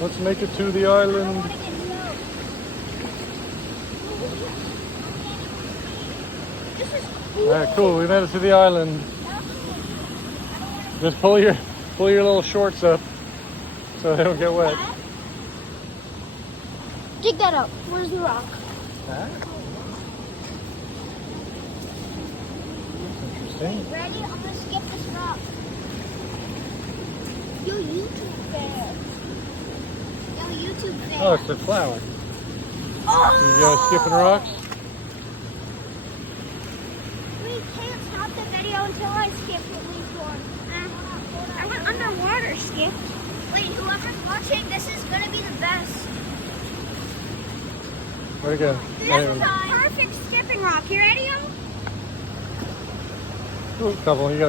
Let's make it to the island. All right, cool. We made it to the island. Just pull your little shorts up so they don't get wet. Dig that up. Where's the rock? Interesting. Ready? I'm gonna skip this rock. Yo, YouTube fair. Yo, YouTube fair. Oh, it's a flower. Oh! You guys skipping rocks? We can't stop the video until I skip at least one. I went underwater, skip. Wait, whoever's watching, this is gonna be the best. Where'd it go? This is a perfect skipping rock. You ready, y'all? Ooh, couple. You got